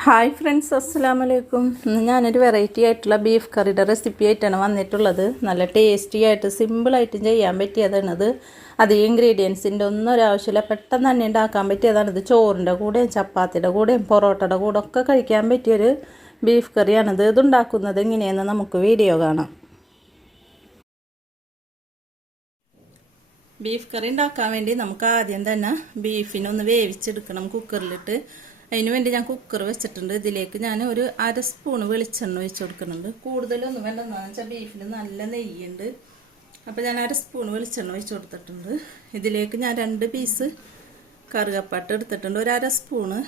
Hi friends അസ്സാം വലൈക്കും ഇന്ന് ഞാനൊരു വെറൈറ്റി ആയിട്ടുള്ള ബീഫ് കറിയുടെ റെസിപ്പി ആയിട്ടാണ് വന്നിട്ടുള്ളത്. നല്ല ടേസ്റ്റി ആയിട്ട് സിമ്പിളായിട്ടും ചെയ്യാൻ പറ്റിയതാണിത്. അധികം ഇൻഗ്രീഡിയൻസിന്റെ ഒന്നും ഒരാവശ്യമില്ല പെട്ടെന്ന് തന്നെ ഉണ്ടാക്കാൻ പറ്റിയതാണിത് ചോറിന്റെ കൂടെയും ചപ്പാത്തിയുടെ കൂടെയും പൊറോട്ടയുടെ കൂടെ ഒക്കെ കഴിക്കാൻ പറ്റിയൊരു ബീഫ് കറിയാണിത് ഇതുണ്ടാക്കുന്നത് എങ്ങനെയെന്ന് നമുക്ക് വീഡിയോ കാണാം. ബീഫ് കറി ഉണ്ടാക്കാൻ വേണ്ടി നമുക്ക് ആദ്യം തന്നെ ബീഫിനൊന്ന് വേവിച്ചെടുക്കണം. കുക്കറിലിട്ട് അതിന് വേണ്ടി ഞാൻ കുക്കർ വെച്ചിട്ടുണ്ട്. ഇതിലേക്ക് ഞാൻ ഒരു അര സ്പൂൺ വെളിച്ചെണ്ണ ഒഴിച്ച് കൊടുക്കുന്നുണ്ട്. കൂടുതലൊന്നും വേണ്ട. എന്താണെന്ന് വെച്ചാൽ ബീഫിൽ നല്ല നെയ്യുണ്ട്. അപ്പോൾ ഞാൻ അര സ്പൂൺ വെളിച്ചെണ്ണ ഒഴിച്ച് കൊടുത്തിട്ടുണ്ട്. ഇതിലേക്ക് ഞാൻ രണ്ട് പീസ് കറുകപ്പട്ട എടുത്തിട്ടുണ്ട്. ഒരു അര സ്പൂണ്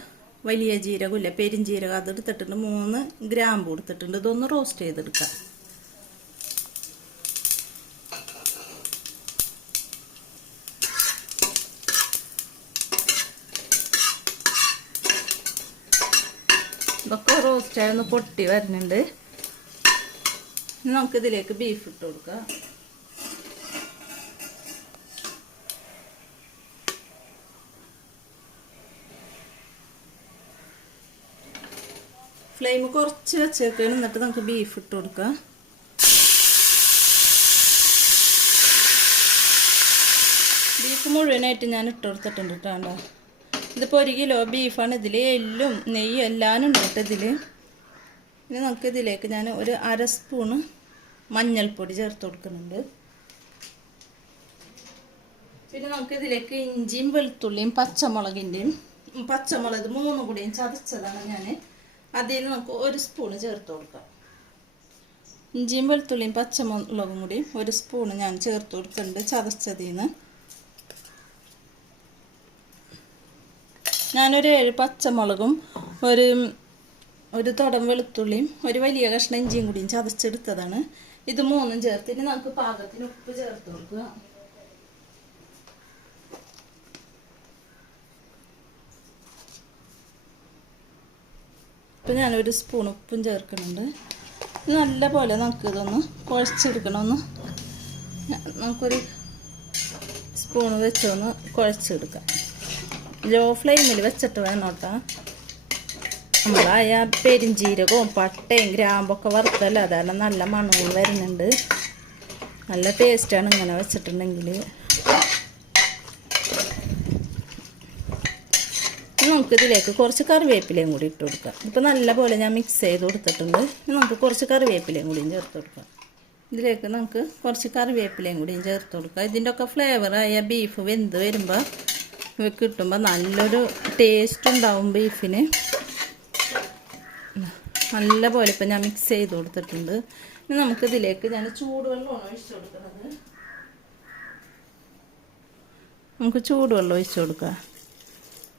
വലിയ ജീരകമില്ല പെരിഞ്ജീരകം അത് എടുത്തിട്ടുണ്ട്. മൂന്ന് ഗ്രാമ്പ് കൊടുത്തിട്ടുണ്ട് ഇതൊന്ന് റോസ്റ്റ് ചെയ്തെടുക്കാം. ഇതൊക്കെ റോസ്റ്റായി ഒന്ന് പൊട്ടി വരുന്നുണ്ട്. നമുക്കിതിലേക്ക് ബീഫ് ഇട്ട് കൊടുക്കാം. ഫ്ലെയിം കുറച്ച് വെച്ചേക്കാണ് എന്നിട്ട് നമുക്ക് ബീഫ് ഇട്ട് കൊടുക്കാം. ബീഫ് മുഴുവനായിട്ട് ഞാൻ ഇട്ട് കൊടുത്തിട്ടുണ്ട് കേട്ടോ ഇതിപ്പോൾ ഒരു കിലോ ബീഫാണ് ഇതിൽ എല്ലും നെയ്യും എല്ലാം ഉണ്ട് ഇതിൽ ഇനി നമുക്ക് ഇതിലേക്ക് ഞാൻ ഒരു അര സ്പൂണ് മഞ്ഞൾപ്പൊടി ചേർത്ത് കൊടുക്കുന്നുണ്ട്. പിന്നെ നമുക്ക് ഇതിലേക്ക് ഇഞ്ചിയും വെളുത്തുള്ളിയും പച്ചമുളകിന്റെയും പച്ചമുളക് മൂന്ന് കൂടിയും ചതച്ചതാണ് ഞാൻ അതിൽ നിന്ന് നമുക്ക് ഒരു സ്പൂണ് ചേർത്ത് കൊടുക്കാം. ഇഞ്ചിയും വെളുത്തുള്ളിയും പച്ചമുളകും കൂടി ഒരു സ്പൂണ് ഞാൻ ചേർത്ത് കൊടുക്കുന്നുണ്ട് ചതച്ചതിൽ നിന്ന്. ഞാനൊരു ഏഴ് പച്ചമുളകും ഒരു ഒരു തുടം വെളുത്തുള്ളിയും ഒരു വലിയ കഷ്ണം ഇഞ്ചിയും കൂടിയും ചതച്ചെടുത്തതാണ്. ഇത് മൂന്നും ചേർത്ത് ഇനി നമുക്ക് പാകത്തിന് ഉപ്പ് ചേർത്ത് കൊടുക്കുക. ഇപ്പം ഞാനൊരു സ്പൂൺ ഉപ്പും ചേർക്കുന്നുണ്ട്. നല്ല പോലെ നമുക്ക് ഇതൊന്ന് കുഴച്ചെടുക്കണമെന്ന് നമുക്കൊരു സ്പൂൺ വെച്ചൊന്ന് കുഴച്ചെടുക്കാം. ലോ ഫ്ലെയിമിൽ വെച്ചിട്ട് വേണം കേട്ടോ നമ്മളായ പെരിഞ്ചീരകവും പട്ടയും ഗ്രാമ്പൊക്കെ വറുത്തല്ല? അതാണ് നല്ല മണവും വരുന്നുണ്ട്. നല്ല ടേസ്റ്റാണ് ഇങ്ങനെ വെച്ചിട്ടുണ്ടെങ്കിൽ. നമുക്കിതിലേക്ക് കുറച്ച് കറിവേപ്പിലയും കൂടി ഇട്ട് കൊടുക്കാം. ഇപ്പോൾ നല്ല പോലെ ഞാൻ മിക്സ് ചെയ്ത് കൊടുത്തിട്ടുണ്ട്. നമുക്ക് കുറച്ച് കറിവേപ്പിലയും കൂടിയും ചേർത്ത് കൊടുക്കാം. ഇതിലേക്ക് നമുക്ക് കുറച്ച് കറിവേപ്പിലയും കൂടിയും ചേർത്ത് കൊടുക്കാം. ഇതിന്റെ ഒക്കെ ഫ്ലേവറായ ബീഫ് വെന്ത് വരുമ്പോൾ കിട്ടുമ്പോൾ നല്ലൊരു ടേസ്റ്റ് ഉണ്ടാവും ബീഫിന് നല്ല പോലെ ഇപ്പം ഞാൻ മിക്സ് ചെയ്ത് കൊടുത്തിട്ടുണ്ട്. ഇനി നമുക്ക് ഇതിലേക്ക് ഞാൻ ചൂടുവെള്ളം ഒഴിച്ചു കൊടുക്കുന്നത്. നമുക്ക് ചൂടുവെള്ളം ഒഴിച്ചു കൊടുക്കാം.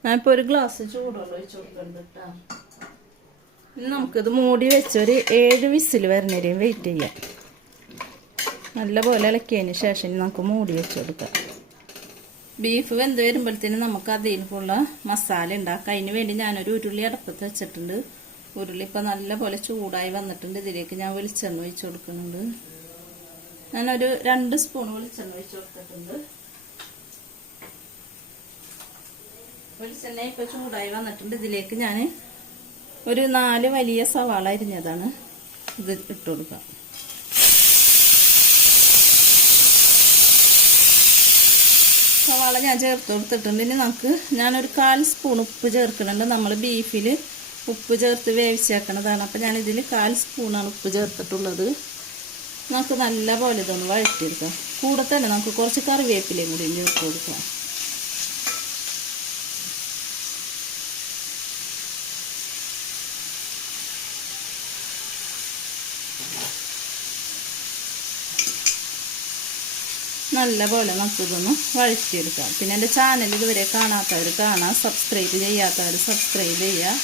ഞാനിപ്പോൾ ഒരു ഗ്ലാസ് ചൂടുവെള്ളം ഒഴിച്ചു കൊടുക്കുന്നുണ്ട് ഇനി നമുക്കിത് മൂടി വെച്ച് ഒരു ഏഴ് വിസിൽ വരുന്നവരെയും വെയിറ്റ് ചെയ്യാം. നല്ലപോലെ ഇളക്കിയതിന് ശേഷം നമുക്ക് മൂടി വെച്ച് കൊടുക്കാം. ബീഫ് വെന്ത് വരുമ്പോഴത്തേനും നമുക്ക് അതിനുള്ള മസാല ഉണ്ടാക്കാം. അതിന് വേണ്ടി ഞാനൊരു ഉരുളി അടപ്പത്ത് വെച്ചിട്ടുണ്ട്. ഉരുളി ഇപ്പം നല്ലപോലെ ചൂടായി വന്നിട്ടുണ്ട്. ഇതിലേക്ക് ഞാൻ വെളിച്ചെണ്ണ ഒഴിച്ചു കൊടുക്കുന്നുണ്ട്. ഞാനൊരു രണ്ട് സ്പൂൺ വെളിച്ചെണ്ണ ഒഴിച്ചു കൊടുത്തിട്ടുണ്ട്. വെളിച്ചെണ്ണ ഇപ്പം ചൂടായി വന്നിട്ടുണ്ട്. ഇതിലേക്ക് ഞാൻ ഒരു നാല് വലിയ സവാള അരിഞ്ഞതാണ്. ഇത് ഇട്ട് കൊടുക്കാം. സവാള ഞാൻ ചേർത്ത് കൊടുത്തിട്ടുണ്ട്. ഇനി നമുക്ക് ഞാനൊരു കാൽ സ്പൂൺ ഉപ്പ് ചേർക്കുന്നുണ്ട്. നമ്മൾ ബീഫിൽ ഉപ്പ് ചേർത്ത് വേവിച്ചേക്കണതാണ്. അപ്പോൾ ഞാനിതിൽ കാൽ സ്പൂണാണ് ഉപ്പ് ചേർത്തിട്ടുള്ളത്. നമുക്ക് നല്ല പോലെ ഇതൊന്ന് വഴറ്റിയെടുക്കാം. കൂടെ തന്നെ നമുക്ക് കുറച്ച് കറിവേപ്പിലയും കൂടി ചേർത്ത് കൊടുക്കാം. നല്ല പോലെ നമുക്കിതൊന്ന് വഴറ്റിയെടുക്കാം. പിന്നെ എന്റെ ചാനൽ ഇതുവരെ കാണാത്തവർ കാണാം. സബ്സ്ക്രൈബ് ചെയ്യാത്തവർ സബ്സ്ക്രൈബ് ചെയ്യുക.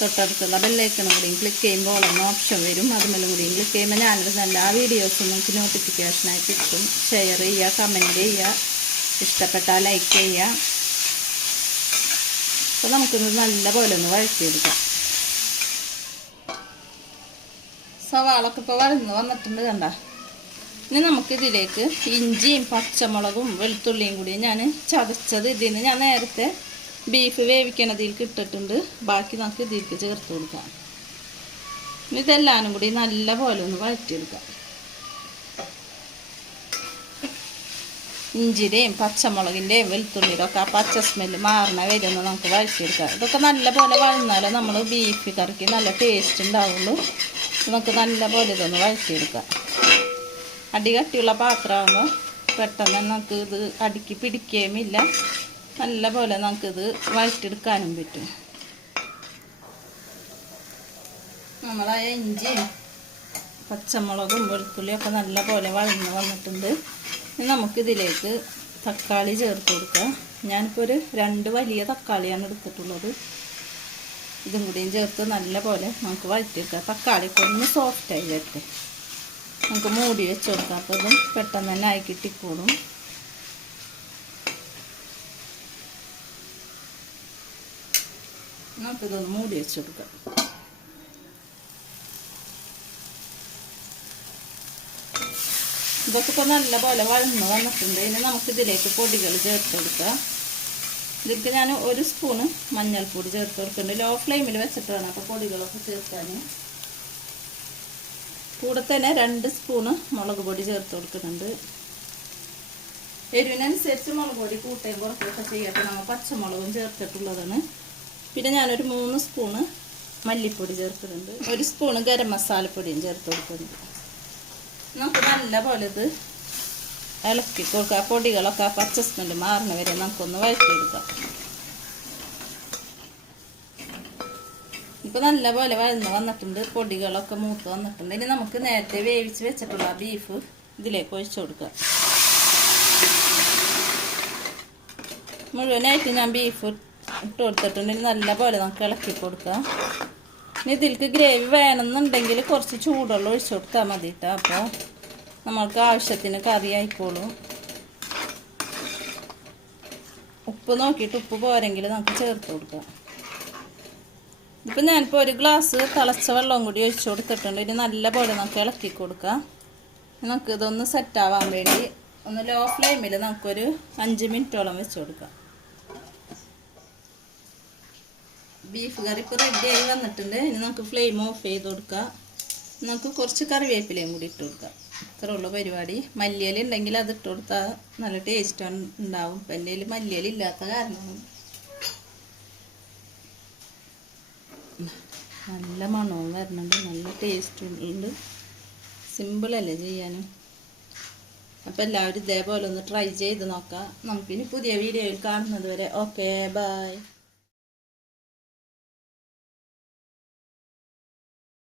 തൊട്ടടുത്തുള്ള ബെല്ലൈക്കണം കൂടിയും ക്ലിക്ക് ചെയ്യുമ്പോൾ ഒന്ന് ഓപ്ഷൻ വരും. അതുമല്ല കൂടിയും ക്ലിക്ക് ചെയ്യുമ്പോൾ ഞാനിടുന്ന എല്ലാ വീഡിയോസും നിങ്ങൾക്ക് നോട്ടിഫിക്കേഷനായി കിട്ടും. ഷെയർ ചെയ്യുക കമന്റ് ചെയ്യുക. ഇഷ്ടപ്പെട്ടാൽ ലൈക്ക് ചെയ്യുക. അപ്പോൾ നമുക്കിത് നല്ല പോലെ ഒന്ന് വഴറ്റിയെടുക്കാം. സവാളൊക്കെ ഇപ്പോൾ വഴന്ന് വന്നിട്ടുണ്ട് കണ്ട? ഇനി നമുക്കിതിലേക്ക് ഇഞ്ചിയും പച്ചമുളകും വെളുത്തുള്ളിയും കൂടി ഞാൻ ചതച്ചത് ഇതിന് ഞാൻ നേരത്തെ ബീഫ് വേവിക്കണതിലേക്ക് ഇട്ടിട്ടുണ്ട് ബാക്കി നമുക്ക് ഇതിലേക്ക് ചേർത്ത് കൊടുക്കാം. ഇതെല്ലാനും കൂടി നല്ല പോലെ ഒന്ന് വഴറ്റിയെടുക്കാം. ഇഞ്ചിയുടെയും പച്ചമുളകിന്റെയും വെളുത്തുള്ളിയുടെ ഒക്കെ ആ പച്ച സ്മെല്ല് മാറണ വരുന്ന നമുക്ക് വഴറ്റിയെടുക്കാം. ഇതൊക്കെ നല്ല പോലെ വഴന്നാലേ നമ്മൾ ബീഫ് കറിക്ക് നല്ല ടേസ്റ്റ് ഉണ്ടാവുള്ളൂ. നമുക്ക് നല്ല പോലെ ഇതൊന്ന് വഴറ്റിയെടുക്കാം. അടി കട്ടിയുള്ള പാത്രമാകുമ്പോൾ പെട്ടെന്ന് നമുക്ക് ഇത് അടുക്കി പിടിക്കുകയും ഇല്ല. നല്ല പോലെ നമുക്കിത് വഴറ്റെടുക്കാനും പറ്റും. നമ്മളാ ഇഞ്ചിയും പച്ചമുളകും വെളുത്തുള്ളിയും ഒക്കെ നല്ല പോലെ വഴന്ന് വന്നിട്ടുണ്ട്. നമുക്കിതിലേക്ക് തക്കാളി ചേർത്ത് കൊടുക്കാം. ഞാനിപ്പോൾ ഒരു രണ്ട് വലിയ തക്കാളിയാണ് എടുത്തിട്ടുള്ളത്. ഇതും കൂടിയും ചേർത്ത് നല്ല പോലെ നമുക്ക് വഴറ്റിയെടുക്കാം. തക്കാളി ഒന്ന് സോഫ്റ്റായി വരട്ടെ. നമുക്ക് മൂടി വെച്ച് കൊടുക്കാം അപ്പോൾ ഇതും പെട്ടെന്ന് തന്നെ ആയി കിട്ടിക്കോളും. നമുക്കിതൊന്ന് മൂടി വെച്ച് കൊടുക്കാം. ഇതൊക്കെ ഇപ്പോൾ നല്ല പോലെ വഴന്ന് വന്നിട്ടുണ്ട്. ഇനി നമുക്കിതിലേക്ക് പൊടികൾ ചേർത്ത് കൊടുക്കാം. ഇതിലേക്ക് ഞാൻ ഒരു സ്പൂണ് മഞ്ഞൾപ്പൊടി ചേർത്ത് കൊടുക്കുന്നുണ്ട്. ലോ ഫ്ലെയിമിൽ വെച്ചിട്ടാണ് അപ്പോൾ പൊടികളൊക്കെ ചേർക്കാൻ കൂടെ തന്നെ രണ്ട് സ്പൂണ് മുളക് പൊടി ചേർത്ത് കൊടുക്കുന്നുണ്ട്. എരിവിനനുസരിച്ച് മുളക് പൊടി കൂട്ടുകയും കുറയ്ക്കുകയൊക്കെ ചെയ്യട്ടെ. നമ്മൾ പച്ചമുളകും ചേർത്തിട്ടുള്ളതാണ്. പിന്നെ ഞാനൊരു മൂന്ന് സ്പൂണ് മല്ലിപ്പൊടി ചേർക്കുന്നുണ്ട് ഒരു സ്പൂണ് ഗരം മസാലപ്പൊടിയും ചേർത്ത് കൊടുക്കുന്നുണ്ട്. നമുക്ക് നല്ല പോലെ ഇത് ഇളക്കി കൊടുക്കുക പൊടികളൊക്കെ ആ പച്ച സ്മെല്ല് മാറുന്ന വരെ നമുക്കൊന്ന് വഴറ്റിയെടുക്കാം. ഇപ്പം നല്ലപോലെ വഴന്ന് വന്നിട്ടുണ്ട്. പൊടികളൊക്കെ മൂത്ത് വന്നിട്ടുണ്ട്. ഇനി നമുക്ക് നേരത്തെ വേവിച്ച് വെച്ചിട്ടുള്ള ബീഫ് ഇതിലേക്ക് ഒഴിച്ചു കൊടുക്കാം മുഴുവനായിട്ട് ഞാൻ ബീഫ് ഇട്ട് കൊടുത്തിട്ടുണ്ട്. ഇനി നല്ലപോലെ നമുക്ക് ഇളക്കി കൊടുക്കാം. ഇനി ഇതിലേക്ക് ഗ്രേവി വേണമെന്നുണ്ടെങ്കിൽ കുറച്ച് ചൂടുവെള്ളം ഒഴിച്ചു കൊടുത്താൽ മതി കേട്ടോ അപ്പോൾ നമ്മൾക്ക് ആവശ്യത്തിന് കറി ആയിക്കോളും. ഉപ്പ് നോക്കിയിട്ട് ഉപ്പ് പോരെങ്കിൽ നമുക്ക് ചേർത്ത് കൊടുക്കാം. ഇപ്പം ഞാനിപ്പോൾ ഒരു ഗ്ലാസ് തിളച്ച വെള്ളം കൂടി ഒഴിച്ചു കൊടുത്തിട്ടുണ്ട്. ഇനി നല്ലപോലെ നമുക്ക് ഇളക്കി കൊടുക്കാം. നമുക്ക് ഇതൊന്ന് സെറ്റാവാൻ വേണ്ടി ഒന്ന് ലോ ഫ്ലെയിമിൽ നമുക്കൊരു അഞ്ച് മിനിറ്റോളം വെച്ച് കൊടുക്കാം. ബീഫ് കറി ഇപ്പോൾ റെഡി ആയി വന്നിട്ടുണ്ട്. ഇനി നമുക്ക് ഫ്ലെയിം ഓഫ് ചെയ്ത് കൊടുക്കാം. നമുക്ക് കുറച്ച് കറിവേപ്പിലയും കൂടി ഇട്ട് കൊടുക്കാം. ഇത്രേ ഉള്ളൂ പരിപാടി. മല്ലിയില ഉണ്ടെങ്കിൽ അത് ഇട്ട് കൊടുത്താൽ നല്ല ടേസ്റ്റ് ഉണ്ടാവും. ഇപ്പം എന്റെ കയ്യിൽ മല്ലിയില ഇല്ലാത്ത കാരണമാണ് നല്ല മണവും വരുന്നുണ്ട് നല്ല ടേസ്റ്റും ഉണ്ട്. സിമ്പിളല്ലേ ചെയ്യാനും? അപ്പോൾ എല്ലാവരും ഇതേപോലെ ഒന്ന് ട്രൈ ചെയ്ത് നോക്കാം. നമുക്കിനി പുതിയ വീഡിയോയിൽ കാണുന്നത് വരെ. Okay bye